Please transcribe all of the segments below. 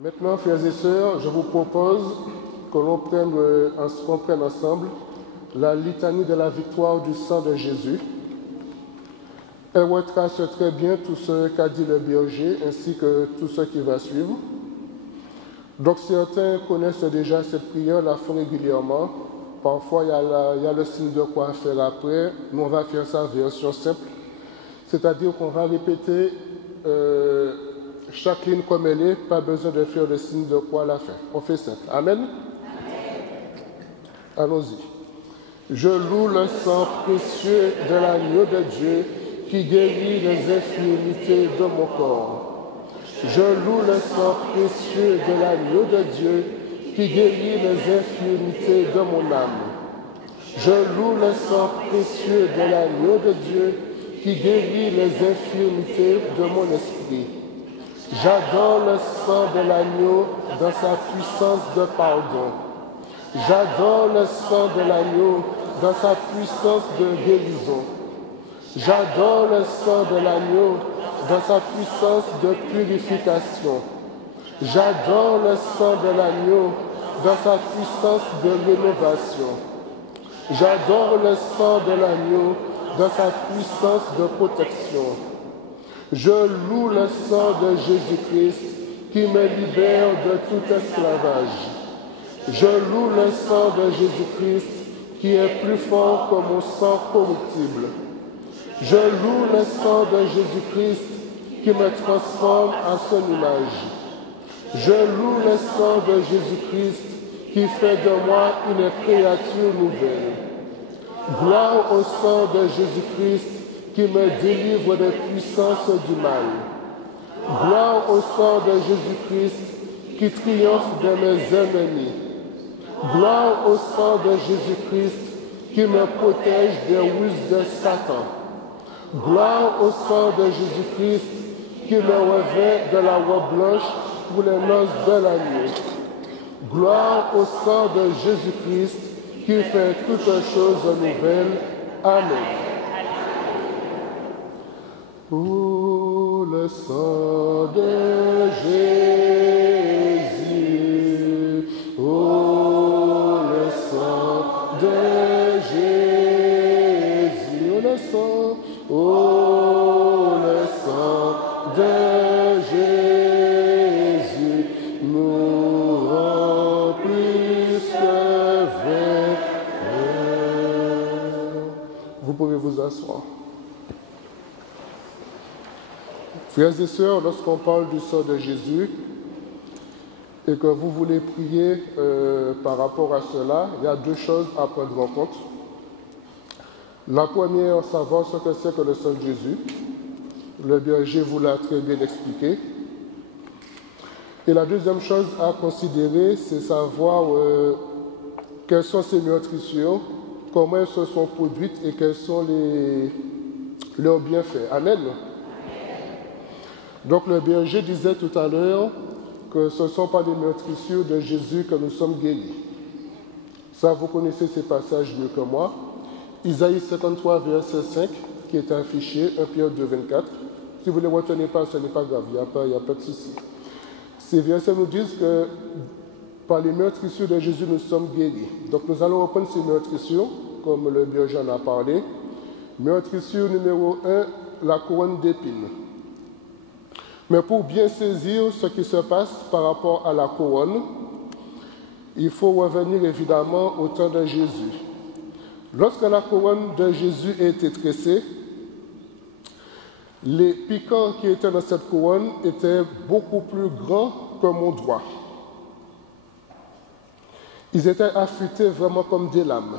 Maintenant, frères et sœurs, je vous propose que l'on prenne ensemble la litanie de la victoire du sang de Jésus. Elle retrace très bien tout ce qu'a dit le berger ainsi que tout ce qui va suivre. Donc certains connaissent déjà cette prière, la font régulièrement. Parfois, il y a le signe de croix à faire après. Nous, on va faire ça version simple. C'est-à-dire qu'on va répéter chaque ligne comme elle est, pas besoin de faire le signe de croix à la fin. On fait simple. Amen. Allons-y. Je loue le sang précieux de l'agneau de Dieu qui guérit les infirmités de mon corps. Je loue le sang précieux de l'agneau de Dieu qui guérit les infirmités de mon âme. Je loue le sang précieux de l'agneau de Dieu qui guérit les infirmités de mon esprit. J'adore le sang de l'agneau dans sa puissance de pardon. J'adore le sang de l'agneau dans sa puissance de guérison. J'adore le sang de l'agneau dans sa puissance de purification. J'adore le sang de l'agneau dans sa puissance de rénovation. J'adore le sang de l'agneau dans sa puissance de protection. Je loue le sang de Jésus-Christ qui me libère de tout esclavage. Je loue le sang de Jésus-Christ qui est plus fort que mon sang corruptible. Je loue le sang de Jésus-Christ qui me transforme à son image. Je loue le sang de Jésus-Christ qui fait de moi une créature nouvelle. Gloire au sang de Jésus-Christ qui me délivre des puissances du mal. Gloire au sang de Jésus-Christ qui triomphe de mes ennemis. Gloire au sang de Jésus-Christ qui me protège des ruses de Satan. Gloire au sang de Jésus-Christ qui me revêt de la robe blanche pour les noces de l'agneau. Gloire au sang de Jésus-Christ qui fait toutes choses nouvelles. Amen. Pour le sang de Jésus, oh le sang de Jésus, oh le sang, oh le sang de Jésus, nous rend plus que vainqueurs. Vous pouvez vous asseoir. Frères et sœurs, lorsqu'on parle du sang de Jésus et que vous voulez prier par rapport à cela, il y a deux choses à prendre en compte. La première, savoir ce que c'est que le sang de Jésus. Le berger vous l'a très bien expliqué. Et la deuxième chose à considérer, c'est savoir quelles sont ces meurtrissures, comment elles se sont produites et quels sont leurs bienfaits. Amen. Donc le berger disait tout à l'heure que ce ne sont pas des meurtrissures de Jésus que nous sommes guéris. Ça, vous connaissez ces passages mieux que moi. Isaïe 53, verset 5, qui est affiché, 1 Pierre 2, 24. Si vous ne les retenez pas, ce n'est pas grave, il n'y a pas de souci. Ces versets nous disent que par les meurtrissures de Jésus, nous sommes guéris. Donc nous allons reprendre ces meurtrissures, comme le berger en a parlé. Meurtrissure numéro 1, la couronne d'épines. Mais pour bien saisir ce qui se passe par rapport à la couronne, il faut revenir évidemment au temps de Jésus. Lorsque la couronne de Jésus a été tressée, les piquants qui étaient dans cette couronne étaient beaucoup plus grands que mon doigt. Ils étaient affûtés vraiment comme des lames.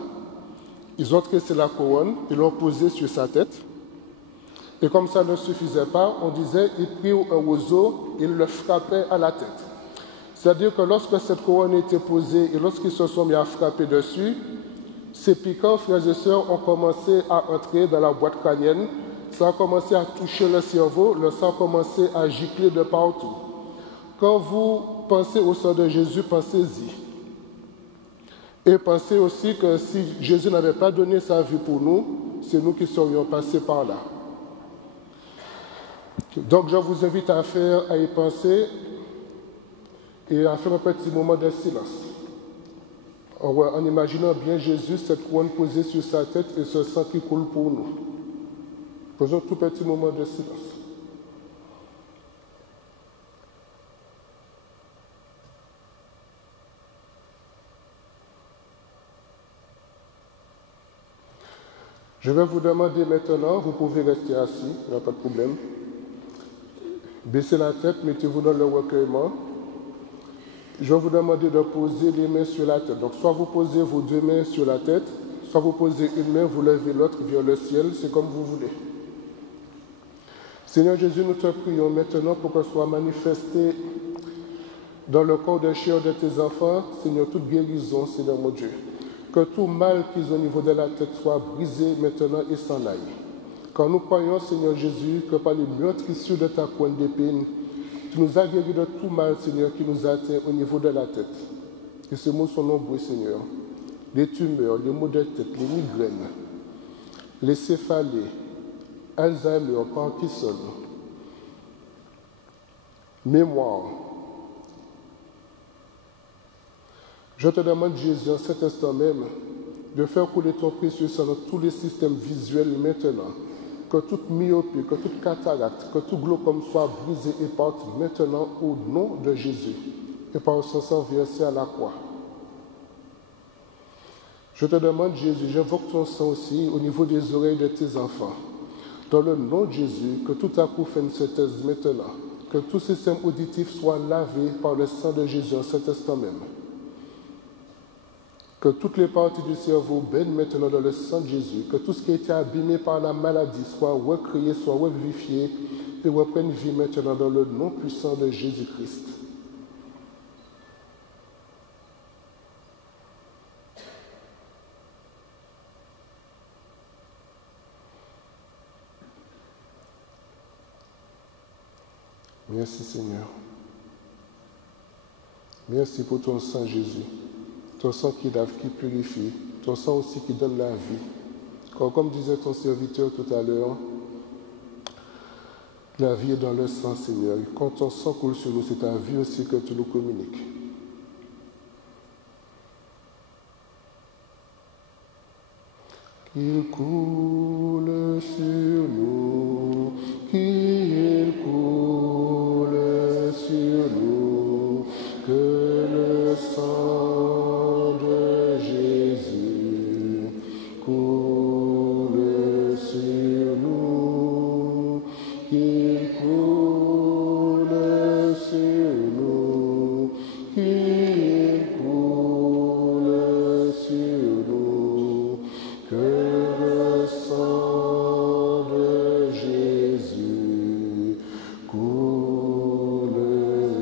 Ils ont tressé la couronne, ils l'ont posée sur sa tête. Et comme ça ne suffisait pas, on disait, il prit un roseau, il le frappait à la tête. C'est-à-dire que lorsque cette couronne était posée et lorsqu'ils se sont mis à frapper dessus, ces piquants, frères et sœurs, ont commencé à entrer dans la boîte crânienne. Ça a commencé à toucher le cerveau, le sang a commencé à gicler de partout. Quand vous pensez au sang de Jésus, pensez-y. Et pensez aussi que si Jésus n'avait pas donné sa vie pour nous, c'est nous qui serions passés par là. Donc je vous invite à y penser et à faire un petit moment de silence. En imaginant bien Jésus, cette couronne posée sur sa tête et ce sang qui coule pour nous. Faisons tout petit moment de silence. Je vais vous demander maintenant, vous pouvez rester assis, il n'y a pas de problème. Baissez la tête, mettez-vous dans le recueillement. Je vais vous demander de poser les mains sur la tête. Donc, soit vous posez vos deux mains sur la tête, soit vous posez une main, vous levez l'autre vers le ciel, c'est comme vous voulez. Seigneur Jésus, nous te prions maintenant pour que soit manifesté dans le corps de chair de tes enfants, Seigneur, toute guérison, Seigneur mon Dieu. Que tout mal qu'ils ont au niveau de la tête soit brisé maintenant et s'en aille. Quand nous croyons, Seigneur Jésus, que par les meurtres issus de ta couronne d'épines, tu nous as guéris de tout mal, Seigneur, qui nous atteint au niveau de la tête. Et ces mots sont nombreux, Seigneur. Les tumeurs, les maux de tête, les migraines, les céphalées, Alzheimer, Parkinson, mémoire. Je te demande, Jésus, en cet instant même, de faire couler ton précieux sang dans tous les systèmes visuels maintenant. Que toute myopie, que toute cataracte, que tout glaucome soit brisé et parte maintenant au nom de Jésus et par son sang versé à la croix. Je te demande, Jésus, j'invoque ton sang aussi au niveau des oreilles de tes enfants. Dans le nom de Jésus, que tout acouphène se taise maintenant, que tout système auditif soit lavé par le sang de Jésus en cet instant même. Que toutes les parties du cerveau baignent maintenant dans le sang de Jésus. Que tout ce qui a été abîmé par la maladie soit recréé, soit revivifié et reprenne vie maintenant dans le nom puissant de Jésus-Christ. Merci Seigneur. Merci pour ton sang Jésus. Ton sang qui lave, qui purifie, ton sang aussi qui donne la vie. Comme disait ton serviteur tout à l'heure, la vie est dans le sang, Seigneur. Et quand ton sang coule sur nous, c'est ta vie aussi que tu nous communiques. Qu'il coule sur nous, qu'il coule sur nous, que le sang de Jésus coule sur nous, qu'il coule sur nous, qu'il coule sur nous, que le sang de Jésus coule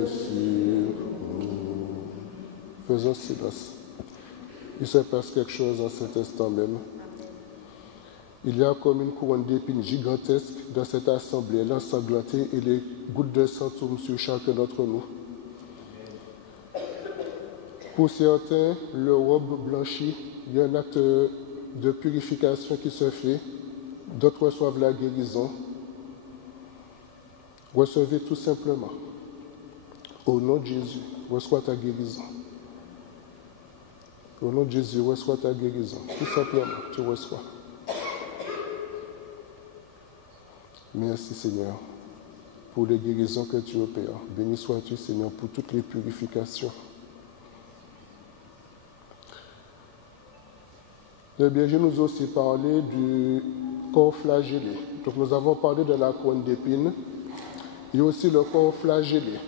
sur nous. Faisons silence. Il se passe quelque chose en cet instant même. Il y a comme une couronne d'épines gigantesque dans cette assemblée, l'ensanglantée, et les gouttes de sang tombent sur chacun d'entre nous. Pour certains, leur robe blanchit, il y a un acte de purification qui se fait, d'autres reçoivent la guérison. Recevez tout simplement. Au nom de Jésus, reçois ta guérison. Au nom de Jésus, reçois ta guérison. Tout simplement, tu reçois. Merci Seigneur pour les guérisons que tu opères. Béni sois-tu Seigneur pour toutes les purifications. Le berger nous a aussi parlé du corps flagellé. Donc nous avons parlé de la couronne d'épines. Il y a aussi le corps flagellé.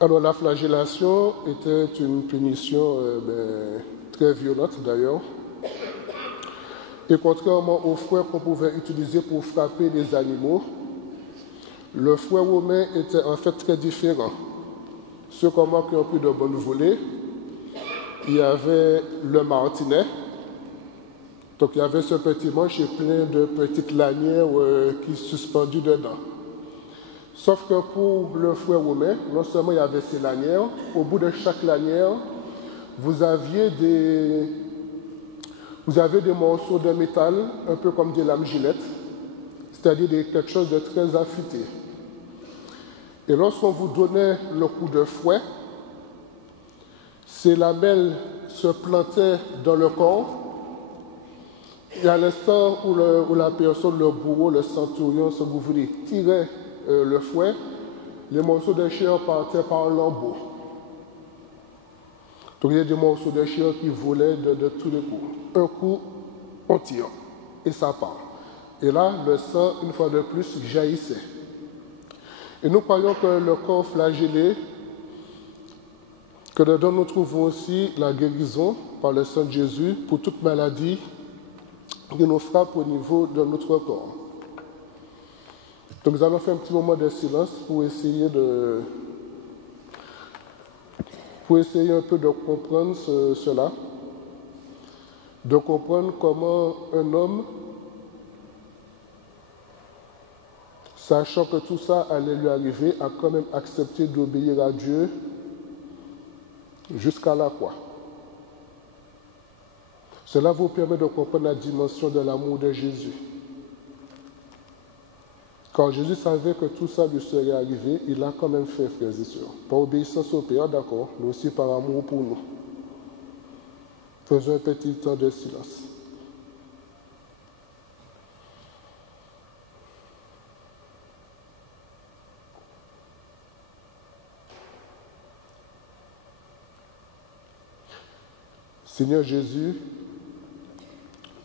Alors la flagellation était une punition très violente d'ailleurs. Et contrairement aux fouets qu'on pouvait utiliser pour frapper les animaux, le fouet romain était en fait très différent. Ceux comme moi qui ont pris de bonnes volées, il y avait le martinet. Donc il y avait ce petit manche et plein de petites lanières qui suspendues dedans. Sauf que pour le fouet romain, non seulement il y avait ces lanières, au bout de chaque lanière, vous avez des morceaux de métal, un peu comme des lames gilettes, c'est-à-dire quelque chose de très affûté. Et lorsqu'on vous donnait le coup de fouet, ces lamelles se plantaient dans le corps. Et à l'instant où la personne, le bourreau, le centurion, ce que vous voulez, tirait le fouet, les morceaux de chair partaient par lambeaux. Donc il y a des morceaux de chair qui volaient de tous les coups. Un coup, on tire et ça part. Et là, le sang, une fois de plus, jaillissait. Et nous croyons que le corps flagellé, que dedans nous trouvons aussi la guérison par le sang de Jésus pour toute maladie qui nous frappe au niveau de notre corps. Donc nous allons faire un petit moment de silence pour essayer un peu de comprendre cela, de comprendre comment un homme, sachant que tout ça allait lui arriver, a quand même accepté d'obéir à Dieu jusqu'à la croix. Cela vous permet de comprendre la dimension de l'amour de Jésus. Quand Jésus savait que tout ça lui serait arrivé, il a quand même fait, frères et sœurs. Par obéissance au Père, d'accord, mais aussi par amour pour nous. Faisons un petit temps de silence. Seigneur Jésus,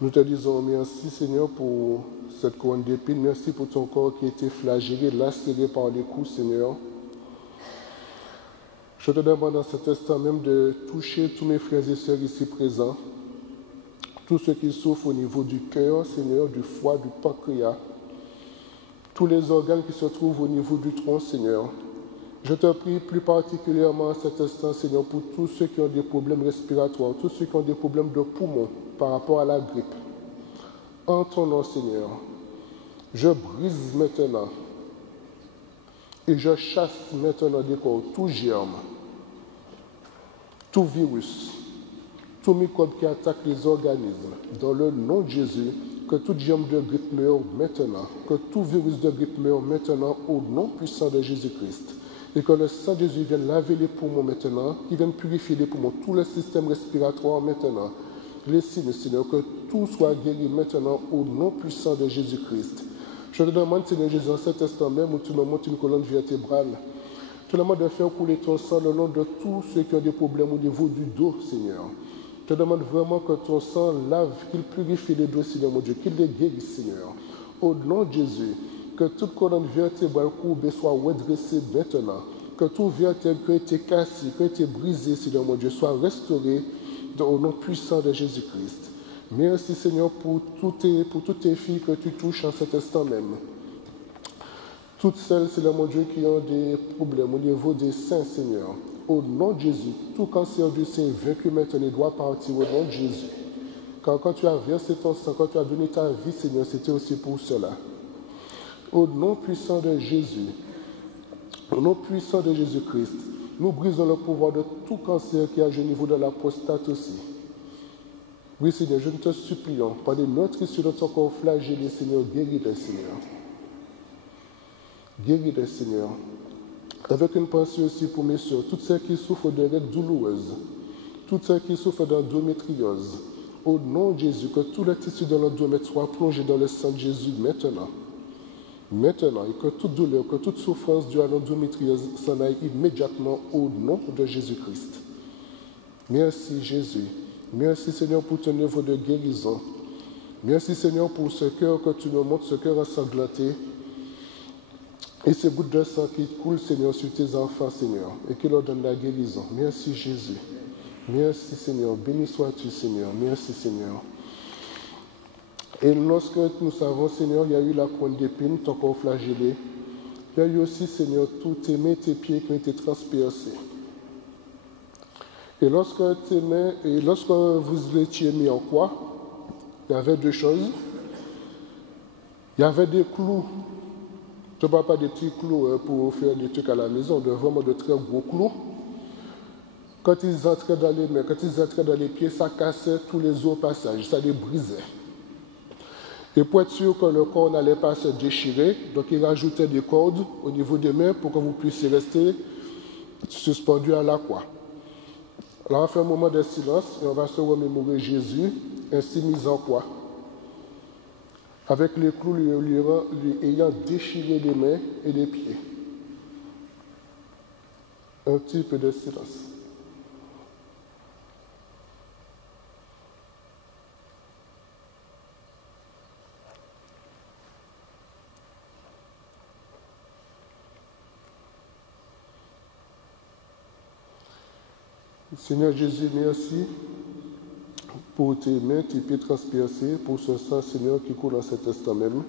nous te disons merci, Seigneur, pour cette couronne d'épines. Merci pour ton corps qui a été flagellé, lacéré par les coups, Seigneur. Je te demande dans cet instant même de toucher tous mes frères et sœurs ici présents, tous ceux qui souffrent au niveau du cœur, Seigneur, du foie, du pancréas, tous les organes qui se trouvent au niveau du tronc, Seigneur. Je te prie plus particulièrement à cet instant, Seigneur, pour tous ceux qui ont des problèmes respiratoires, tous ceux qui ont des problèmes de poumons par rapport à la grippe. En ton nom, Seigneur, je brise maintenant et je chasse maintenant des corps tout germe, tout virus, tout microbe qui attaque les organismes. Dans le nom de Jésus, que tout germe de grippe meure maintenant, que tout virus de grippe meure maintenant au nom puissant de Jésus-Christ. Et que le sang de Jésus vienne laver les poumons maintenant, qu'il vienne purifier les poumons, tout le système respiratoire maintenant. Les signes, Seigneur, que tout soit guéri maintenant au nom puissant de Jésus-Christ. Je te demande, Seigneur Jésus, en cet instant même où tu me montres une colonne vertébrale, je te demande de faire couler ton sang le long de tous ceux qui ont des problèmes au niveau du dos, Seigneur. Je te demande vraiment que ton sang lave, qu'il purifie les dos, Seigneur mon Dieu, qu'il les guérisse, Seigneur. Au nom de Jésus, que toute colonne vertébrale courbée soit redressée maintenant, que tout vertèbre qui a été cassé, qui a été brisé, Seigneur mon Dieu, soit restauré au nom puissant de Jésus-Christ. Merci, Seigneur, pour toutes tes filles que tu touches en cet instant même. Toutes celles, Seigneur mon Dieu, qui ont des problèmes au niveau des seins, Seigneur. Au nom de Jésus, tout cancer du sein vaincu maintenant doit partir au nom de Jésus. Car quand tu as versé ton sang, quand tu as donné ta vie, Seigneur, c'était aussi pour cela. Au nom puissant de Jésus, au nom puissant de Jésus-Christ, nous brisons le pouvoir de tout cancer qui a au niveau de la prostate aussi. Oui, Seigneur, je te supplie, par les meurtres issus de ton corps flagellé, Seigneur, guéris-les, Seigneur. Guéris-les, Seigneur. Avec une pensée aussi pour mes soeurs, toutes celles qui souffrent de règles douloureuses, toutes celles qui souffrent d'endométriose. Au nom de Jésus, que tout le tissu de l'endomètre soit plongé dans le sang de Jésus maintenant. Maintenant, et que toute douleur, que toute souffrance due à l'endométriose s'en aille immédiatement au nom de Jésus-Christ. Merci Jésus. Merci Seigneur pour ton œuvre de guérison. Merci Seigneur pour ce cœur que tu nous montres, ce cœur ensanglanté. Et ces gouttes de sang qui coulent, Seigneur, sur tes enfants, Seigneur, et qui leur donnent la guérison. Merci Jésus. Merci Seigneur. Béni sois-tu, Seigneur. Merci Seigneur. Et lorsque nous savons, Seigneur, il y a eu la couronne d'épines, ton corps flagellé, il y a eu aussi, Seigneur, tous tes mains, tes pieds qui ont été transpercés. Et lorsque vous étiez mis en croix, il y avait deux choses. Il y avait des clous. Je ne parle pas des petits clous pour faire des trucs à la maison, vraiment de très gros clous. Quand ils entraient dans les mains, quand ils entraient dans les pieds, ça cassait tous les os au passage, ça les brisait. Et pour être sûr que le corps n'allait pas se déchirer, donc il rajoutait des cordes au niveau des mains pour que vous puissiez rester suspendu à la croix. Alors on va faire un moment de silence et on va se remémorer Jésus ainsi mis en croix, avec les clous lui ayant déchiré les mains et les pieds. Un petit peu de silence. Seigneur Jésus, merci pour tes mains, tes pieds transpercés, pour ce sang, Seigneur, qui coule dans cet instant même.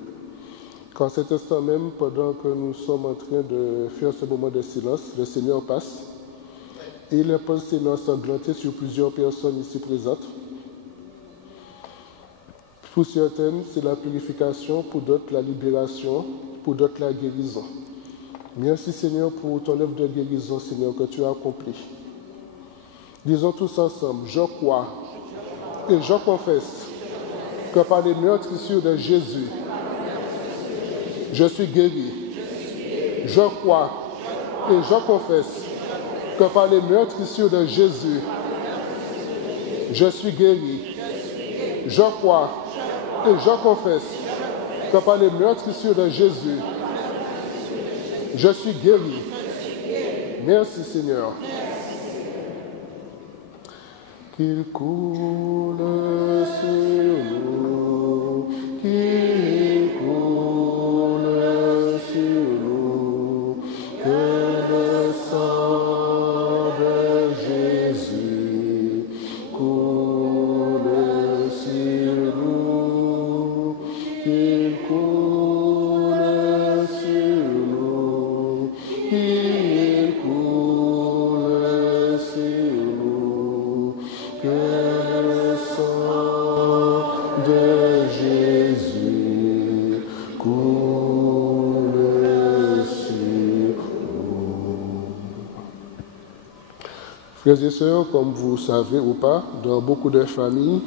Quand cet instant même, pendant que nous sommes en train de faire ce moment de silence, le Seigneur passe et il impose, Seigneur, ensanglanté sur plusieurs personnes ici présentes. Pour certaines, c'est la purification, pour d'autres, la libération, pour d'autres, la guérison. Merci, Seigneur, pour ton œuvre de guérison, Seigneur, que tu as accomplie. Disons tous ensemble, je crois et je confesse que par les meurtrissures de Jésus, je suis guéri. Je crois et je confesse que par les meurtrissures de Jésus, je suis guéri. Je crois et je confesse que par les meurtrissures de Jésus, je suis guéri. Merci Seigneur. Qu'il coule sur nous, qu'il coule sur nous, que le sang de Jésus coule sur nous, qu'il coule sur nous, qu'il coule sur nous. Que le sang de Jésus coule sur nous. Frères et sœurs, comme vous savez ou pas, dans beaucoup de familles,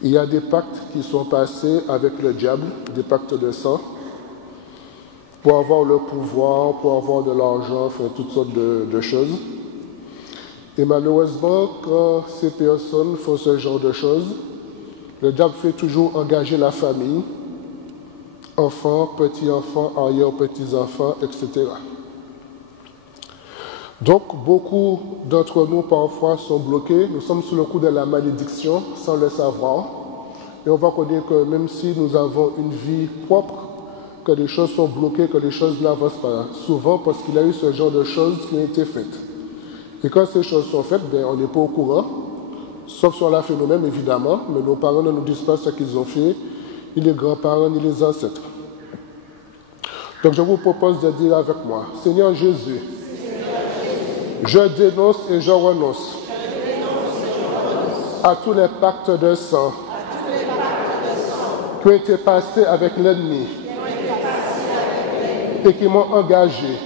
il y a des pactes qui sont passés avec le diable, des pactes de sang, pour avoir le pouvoir, pour avoir de l'argent, faire toutes sortes de choses. Et malheureusement, quand ces personnes font ce genre de choses, le diable fait toujours engager la famille, enfants, petits-enfants, arrière-petits-enfants, etc. Donc, beaucoup d'entre nous, parfois, sont bloqués. Nous sommes sous le coup de la malédiction, sans le savoir. Et on va connaître que même si nous avons une vie propre, que les choses sont bloquées, que les choses n'avancent pas. Souvent parce qu'il y a eu ce genre de choses qui ont été faites. Et quand ces choses sont faites, on n'est pas au courant, sauf si on l'a fait nous-mêmes, évidemment, mais nos parents ne nous disent pas ce qu'ils ont fait, ni les grands-parents, ni les ancêtres. Donc je vous propose de dire avec moi, Seigneur Jésus, je dénonce et je renonce à tous les pactes de sang qui ont été passés avec l'ennemi et qui m'ont engagé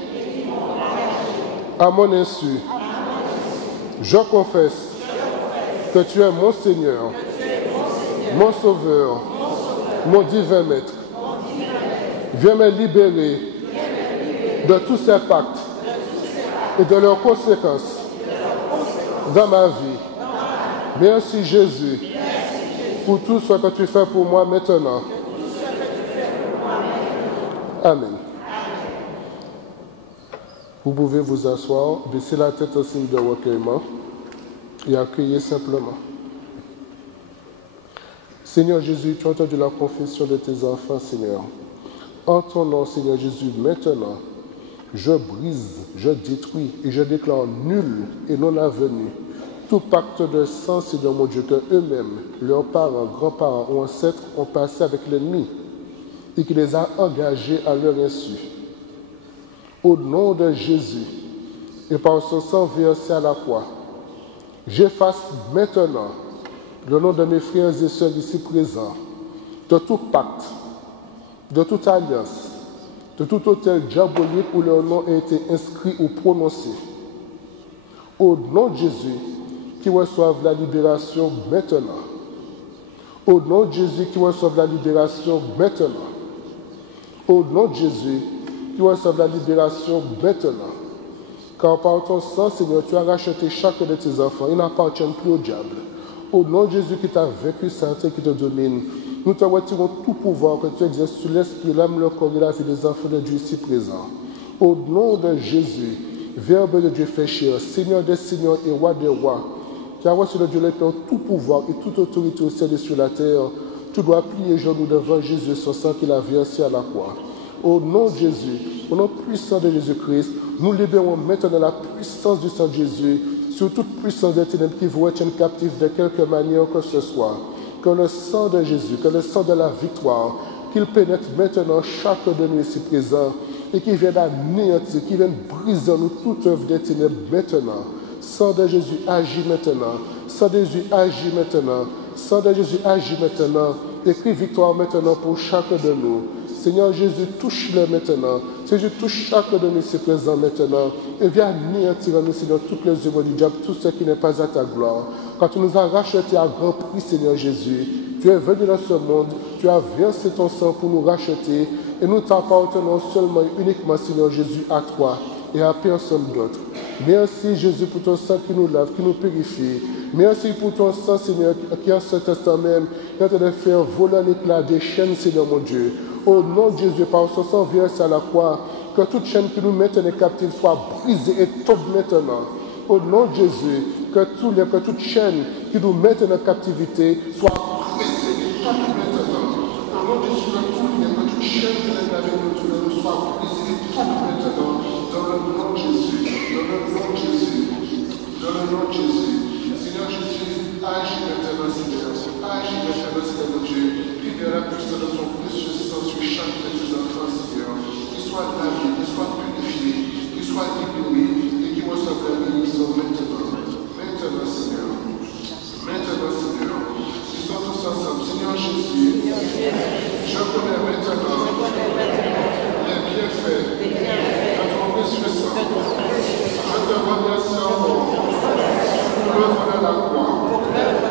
à mon insu. Je confesse que tu es mon Seigneur, mon Sauveur, mon divin Maître. Viens me libérer de tous ces pactes et de leurs conséquences dans ma vie. Merci Jésus pour tout ce que tu fais pour moi maintenant. Amen. Vous pouvez vous asseoir, baisser la tête au signe de recueillement et accueillir simplement. Seigneur Jésus, tu as entendu la confession de tes enfants, Seigneur. En ton nom, Seigneur Jésus, maintenant, je brise, je détruis et je déclare nul et non avenu tout pacte de sang, Seigneur mon Dieu, que eux-mêmes, leurs parents, grands-parents ou ancêtres ont passé avec l'ennemi et qui les a engagés à leur insu. Au nom de Jésus et par son sang versé à la croix, j'efface maintenant le nom de mes frères et sœurs ici présents, de tout pacte, de toute alliance, de tout autel diabolique où leur nom a été inscrit ou prononcé. Au nom de Jésus, qui reçoivent la libération maintenant. Au nom de Jésus qui reçoive la libération maintenant. Au nom de Jésus qui reçoive la libération maintenant. Car par ton sang, Seigneur, tu as racheté chacun de tes enfants. Ils n'appartiennent plus au diable. Au nom de Jésus qui t'a vaincu, Satan, qui te domine, nous te retirons tout pouvoir que tu exerces sur l'esprit, l'âme, le corps et la vie des enfants de Dieu ici présents. Au nom de Jésus, Verbe de Dieu fait chair, Seigneur des seigneurs et roi des rois, qui a reçu de Dieu le Père tout pouvoir et toute autorité au ciel et sur la terre, tu dois plier genoux devant Jésus, son sang qu'il a versé à la croix. Au nom de Jésus, au nom puissant de Jésus-Christ, nous libérons maintenant la puissance du sang de Jésus sur toute puissance des ténèbres qui vous retiennent captifs de quelque manière que ce soit. Que le sang de Jésus, que le sang de la victoire, qu'il pénètre maintenant chacun de nous ici présents et qu'il vienne anéantir, qu'il vienne briser en nous toute œuvre des ténèbres maintenant. Sang de Jésus, agit maintenant. Sang de Jésus, agit maintenant. Sang de Jésus, agit maintenant. Écris victoire maintenant pour chacun de nous. Seigneur Jésus, touche-le maintenant. Seigneur, touche chacun de nous ici présents maintenant. Et viens anéantir en nous, Seigneur, toutes les œuvres du diable, tout ce qui n'est pas à ta gloire. Quand tu nous as rachetés à grand prix, Seigneur Jésus, tu es venu dans ce monde, tu as versé ton sang pour nous racheter, et nous t'appartenons seulement et uniquement, Seigneur Jésus, à toi et à personne d'autre. Merci Jésus pour ton sang qui nous lave, qui nous purifie. Merci pour ton sang, Seigneur, qui en cet instant même est en train de faire voler en éclat des chaînes, Seigneur mon Dieu. Au nom de Jésus, par son sang versé à la croix, que toute chaîne qui nous maintenait captifs soit brisée et tombe maintenant. Au nom de Jésus, que toute chaîne qui nous maintenait en captivité soit brisée et tombe maintenant. Au nom de Jésus, que toute chaîne qui nous avait nous soit brisée et tombe maintenant. Dans le nom de Jésus, dans le nom de Jésus, dans le nom de Jésus. Seigneur Jésus, agis maintenant, Seigneur. Agis maintenant, Seigneur mon Dieu. Libère la puissance de ton précieux sang sur chaque de tes enfants, Seigneur. Qu'il soit lavé, qu'il soit purifié, qu'il soit libéré et qu'il reçoive la guérison maintenant. Maintenant, Seigneur. Maintenant, Seigneur. Ils sont tous ensemble. Seigneur Jésus, je connais maintenant les bienfaits de ton précieux sang. Je te remercie encore pour l'œuvre de la croix.